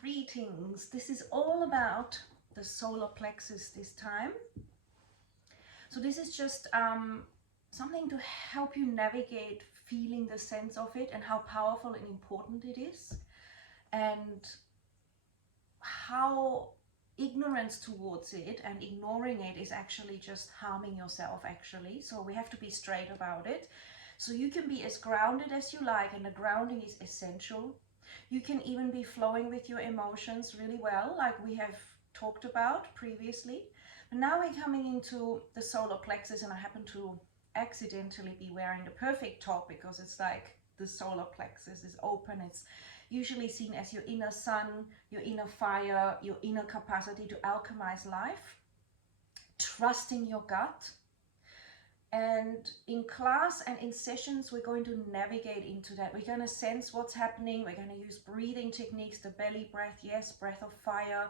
Greetings. This is all about the solar plexus this time. So this is just something to help you navigate feeling the sense of it and how powerful and important it is, and how ignorance towards it and ignoring it is actually just harming yourself actually. So we have to be straight about it. So you can be as grounded as you like, and the grounding is essential. You can even be flowing with your emotions really well, like we have talked about previously. But now we're coming into the solar plexus, and I happen to accidentally be wearing the perfect top because it's like the solar plexus is open. It's usually seen as your inner sun, your inner fire, your inner capacity to alchemize life, trusting your gut. And in class and in sessions, we're going to navigate into that. We're going to sense what's happening. We're going to use breathing techniques, the belly breath, yes, breath of fire.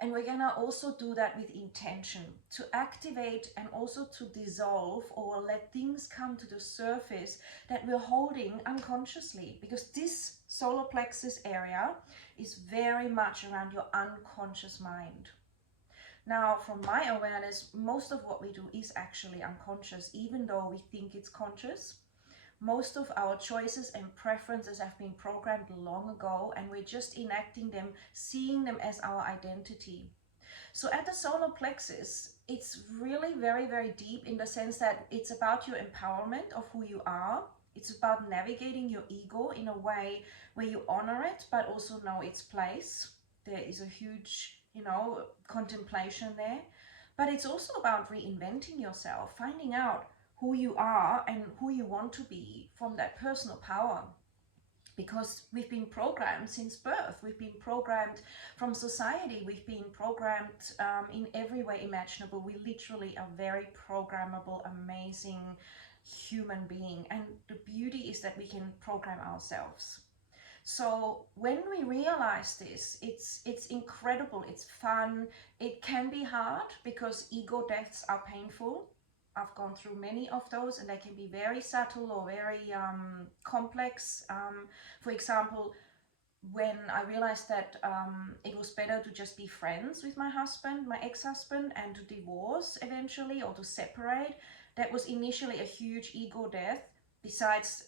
And we're going to also do that with intention to activate and also to dissolve or let things come to the surface that we're holding unconsciously, because this solar plexus area is very much around your unconscious mind. Now, from my awareness, most of what we do is actually unconscious, even though we think it's conscious. Most of our choices and preferences have been programmed long ago, and we're just enacting them, seeing them as our identity. So at the solar plexus, it's really very, very deep in the sense that it's about your empowerment of who you are. It's about navigating your ego in a way where you honor it, but also know its place. There is a huge contemplation there, but it's also about reinventing yourself, finding out who you are and who you want to be from that personal power, because we've been programmed since birth. We've been programmed from society. We've been programmed in every way imaginable. We literally are very programmable, amazing human being, and the beauty is that we can program ourselves. So when we realize this, it's incredible, it's fun. It can be hard because ego deaths are painful. I've gone through many of those, and they can be very subtle or very complex. For example, when I realized that it was better to just be friends with my husband, my ex-husband, and to divorce eventually or to separate, that was initially a huge ego death, besides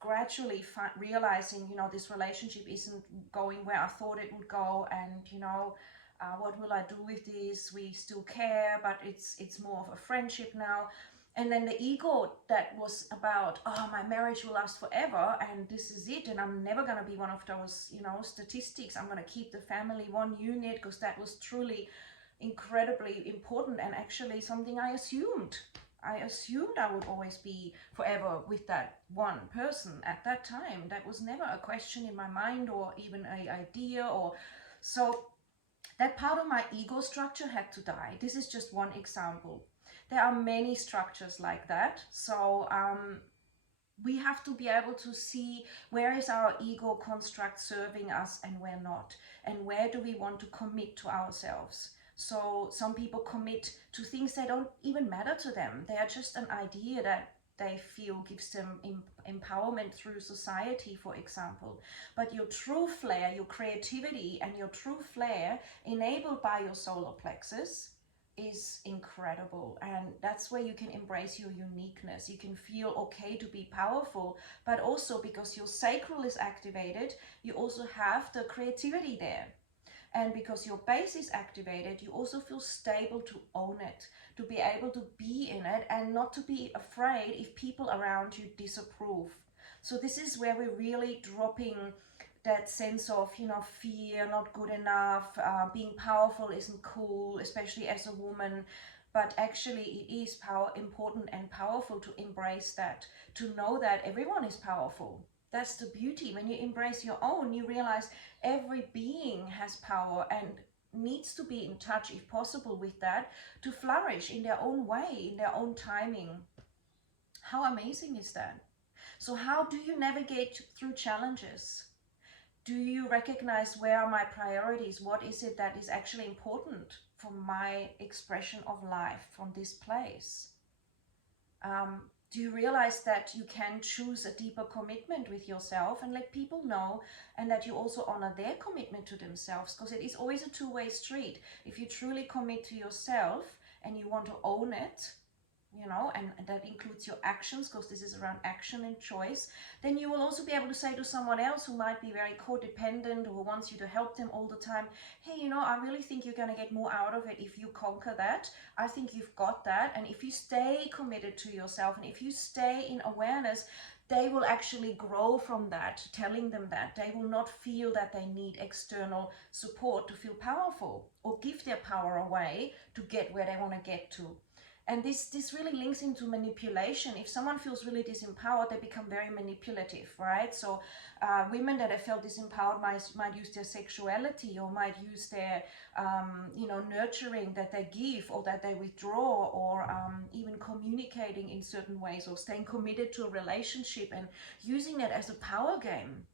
gradually realizing, this relationship isn't going where I thought it would go, and what will I do with this? We still care, but it's more of a friendship now. And then the ego that was about, oh, my marriage will last forever and this is it, and I'm never going to be one of those statistics. I'm going to keep the family one unit, because that was truly incredibly important, and actually something I assumed I would always be forever with that one person at that time. That was never a question in my mind or even an idea. So that part of my ego structure had to die. This is just one example. There are many structures like that. So we have to be able to see where is our ego construct serving us and where not, and where do we want to commit to ourselves. So some people commit to things that don't even matter to them. They are just an idea that they feel gives them empowerment through society, for example. But your true flair, your creativity and your true flair enabled by your solar plexus is incredible, and that's where you can embrace your uniqueness. You can feel okay to be powerful, but also because your sacral is activated, you also have the creativity there. And because your base is activated, you also feel stable to own it, to be able to be in it and not to be afraid if people around you disapprove. So this is where we're really dropping that sense of, fear, not good enough, being powerful isn't cool, especially as a woman. But actually it is important and powerful to embrace that, to know that everyone is powerful. That's the beauty. When you embrace your own, you realize every being has power and needs to be in touch, if possible, with that to flourish in their own way, in their own timing. How amazing is that? So how do you navigate through challenges? Do you recognize where are my priorities? What is it that is actually important for my expression of life from this place? Do you realize that you can choose a deeper commitment with yourself and let people know, and that you also honor their commitment to themselves? Because it is always a two-way street. If you truly commit to yourself and you want to own it, you know, and that includes your actions, because this is around action and choice, then you will also be able to say to someone else who might be very codependent or who wants you to help them all the time, hey, you know, I really think you're going to get more out of it if you conquer that. I think you've got that. And if you stay committed to yourself and if you stay in awareness, they will actually grow from that, telling them that. They will not feel that they need external support to feel powerful or give their power away to get where they want to get to. And this really links into manipulation. If someone feels really disempowered, they become very manipulative, right? So women that have felt disempowered might use their sexuality, or might use their, nurturing that they give or that they withdraw, or even communicating in certain ways, or staying committed to a relationship and using it as a power game.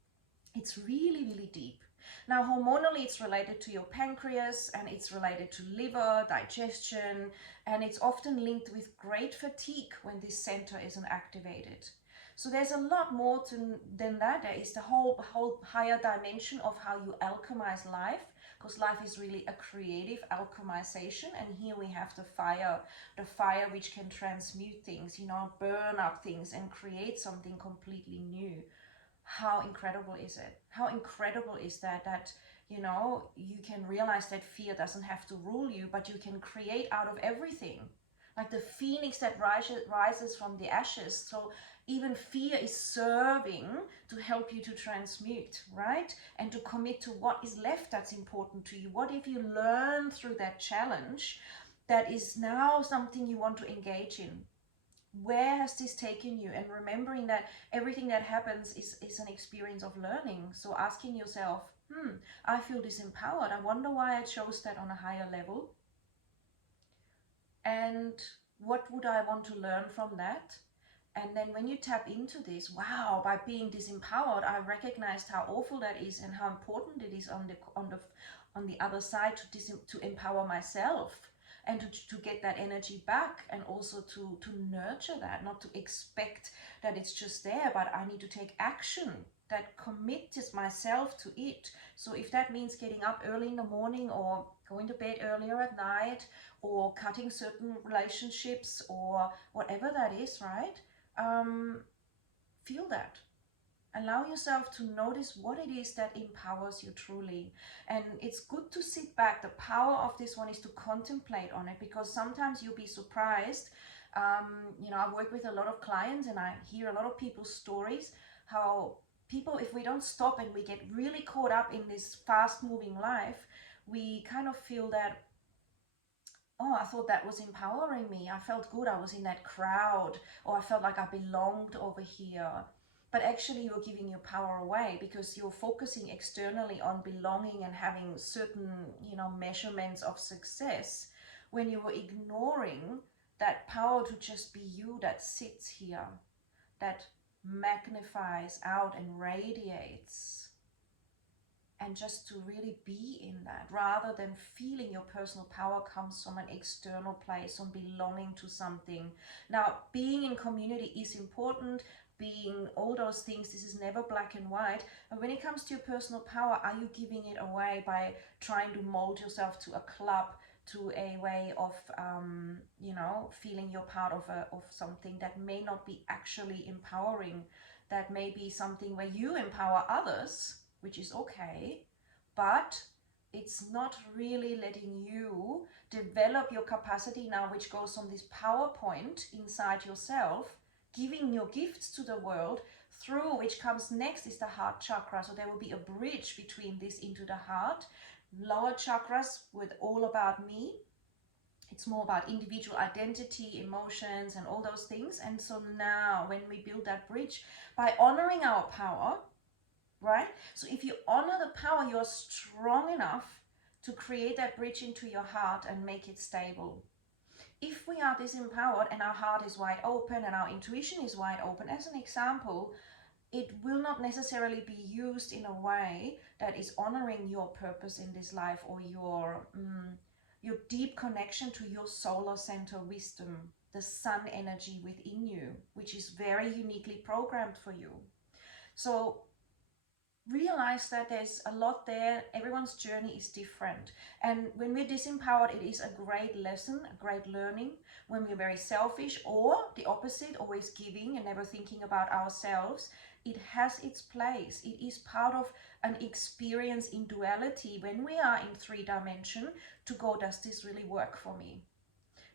It's really, really deep. Now, hormonally, it's related to your pancreas, and it's related to liver, digestion, and it's often linked with great fatigue when this center isn't activated. So there's a lot more than that. There is the whole higher dimension of how you alchemize life, because life is really a creative alchemization. And here we have the fire which can transmute things, burn up things and create something completely new. How incredible is it? How incredible is that you can realize that fear doesn't have to rule you, but you can create out of everything. Like the phoenix that rises from the ashes. So even fear is serving to help you to transmute, right? And to commit to what is left that's important to you. What if you learn through that challenge that is now something you want to engage in? Where has this taken you? And remembering that everything that happens is an experience of learning. So asking yourself, I feel disempowered. I wonder why I chose that on a higher level. And what would I want to learn from that? And then when you tap into this, wow, by being disempowered, I recognized how awful that is and how important it is on the other side to empower myself. And to get that energy back, and also to nurture that, not to expect that it's just there, but I need to take action that commits myself to it. So if that means getting up early in the morning, or going to bed earlier at night, or cutting certain relationships, or whatever that is, right? Feel that. Allow yourself to notice what it is that empowers you truly. And it's good to sit back. The power of this one is to contemplate on it, because sometimes you'll be surprised. I work with a lot of clients, and I hear a lot of people's stories, how people, if we don't stop and we get really caught up in this fast moving life, we kind of feel that, oh, I thought that was empowering me. I felt good. I was in that crowd, or I felt like I belonged over here. But actually you're giving your power away, because you're focusing externally on belonging and having certain, measurements of success, when you were ignoring that power to just be you, that sits here, that magnifies out and radiates. And just to really be in that, rather than feeling your personal power comes from an external place, from belonging to something. Now, being in community is important, being all those things, this is never black and white. But when it comes to your personal power, are you giving it away by trying to mold yourself to a club, to a way of, feeling you're part of something that may not be actually empowering, that may be something where you empower others, which is okay, but it's not really letting you develop your capacity now, which goes from this power point inside yourself, giving your gifts to the world, through which comes next is the heart chakra. So there will be a bridge between this into the heart. Lower chakras with all about me. It's more about individual identity, emotions, and all those things. And so now when we build that bridge by honoring our power, right? So if you honor the power, you're strong enough to create that bridge into your heart and make it stable. If we are disempowered and our heart is wide open and our intuition is wide open, as an example, it will not necessarily be used in a way that is honoring your purpose in this life, or your deep connection to your solar center wisdom. the sun energy within you, which is very uniquely programmed for you. So realize that there's a lot there. Everyone's journey is different. And when we're disempowered, it is a great lesson, a great learning. When we're very selfish, or the opposite, always giving and never thinking about ourselves, it has its place. It is part of an experience in duality when we are in 3-dimension, to go, does this really work for me?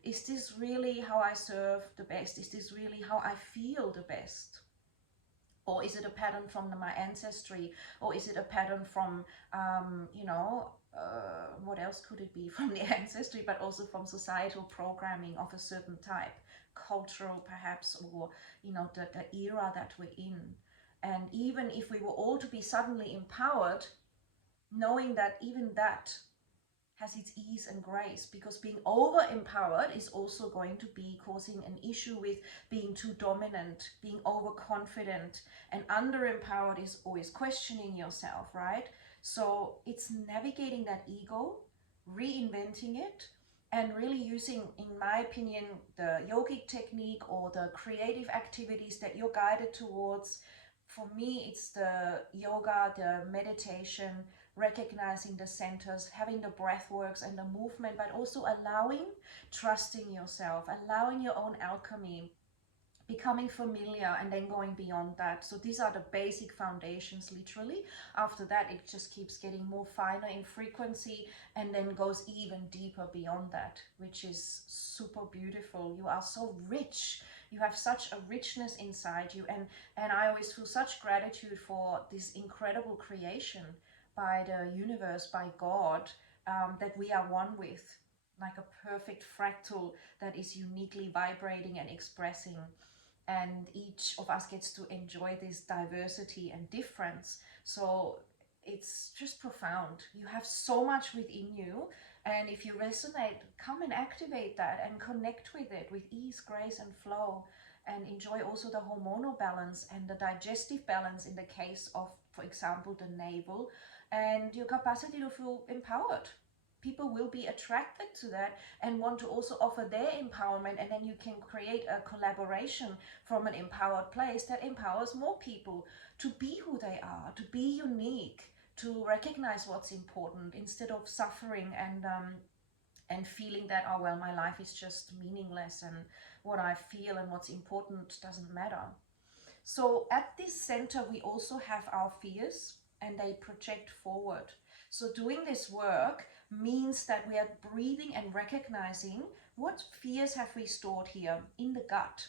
Is this really how I serve the best? Is this really how I feel the best? Or is it a pattern from my ancestry? Or is it a pattern from, what else could it be? From the ancestry, but also from societal programming of a certain type, cultural perhaps, or, the era that we're in. And even if we were all to be suddenly empowered, knowing that even that has its ease and grace, because being over empowered is also going to be causing an issue with being too dominant, being overconfident, and under empowered is always questioning yourself, right? So it's navigating that ego, reinventing it, and really using, in my opinion, the yogic technique or the creative activities that you're guided towards. For me, it's the yoga, the meditation, recognizing the centers, having the breath works and the movement, but also trusting yourself, allowing your own alchemy, becoming familiar, and then going beyond that. So these are the basic foundations, literally. After that, it just keeps getting more finer in frequency, and then goes even deeper beyond that, which is super beautiful. You are so rich. You have such a richness inside you, and I always feel such gratitude for this incredible creation by the universe, by God, that we are one with, like a perfect fractal that is uniquely vibrating and expressing. And each of us gets to enjoy this diversity and difference. So it's just profound. You have so much within you, and if you resonate, come and activate that and connect with it with ease, grace, and flow, and enjoy also the hormonal balance and the digestive balance in the case of, for example, the navel, and your capacity to feel empowered. People will be attracted to that and want to also offer their empowerment, and then you can create a collaboration from an empowered place that empowers more people to be who they are, to be unique, to recognize what's important, instead of suffering and feeling that, oh well, my life is just meaningless, and what I feel and what's important doesn't matter. So at this center we also have our fears, and they project forward. So doing this work means that we are breathing and recognizing what fears have we stored here in the gut.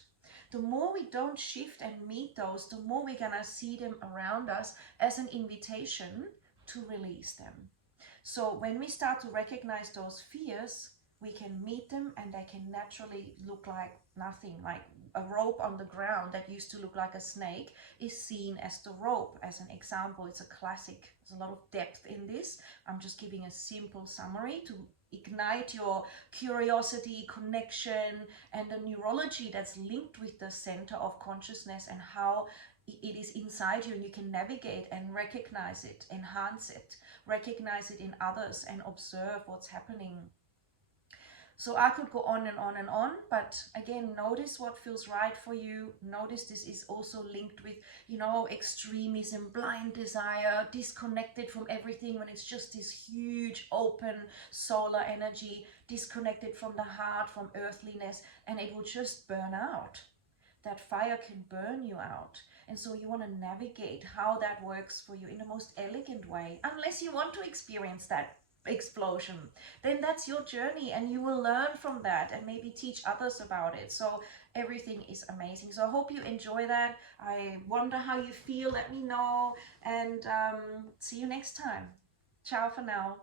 The more we don't shift and meet those, the more we're gonna see them around us as an invitation to release them. So when we start to recognize those fears, we can meet them, and they can naturally look like nothing. Like a rope on the ground that used to look like a snake is seen as the rope, as an example. It's a classic. There's a lot of depth in this. I'm just giving a simple summary to ignite your curiosity, connection, and the neurology that's linked with the center of consciousness, and how it is inside you, and you can navigate and recognize it, enhance it, recognize it in others, and observe what's happening. So I could go on and on and on, but again, notice what feels right for you. Notice this is also linked with, extremism, blind desire, disconnected from everything, when it's just this huge open solar energy, disconnected from the heart, from earthliness, and it will just burn out. That fire can burn you out. And so you want to navigate how that works for you in the most elegant way, unless you want to experience that explosion. Then that's your journey, and you will learn from that and maybe teach others about it. So everything is amazing. So I hope you enjoy that. I wonder how you feel. Let me know, and see you next time. Ciao for now.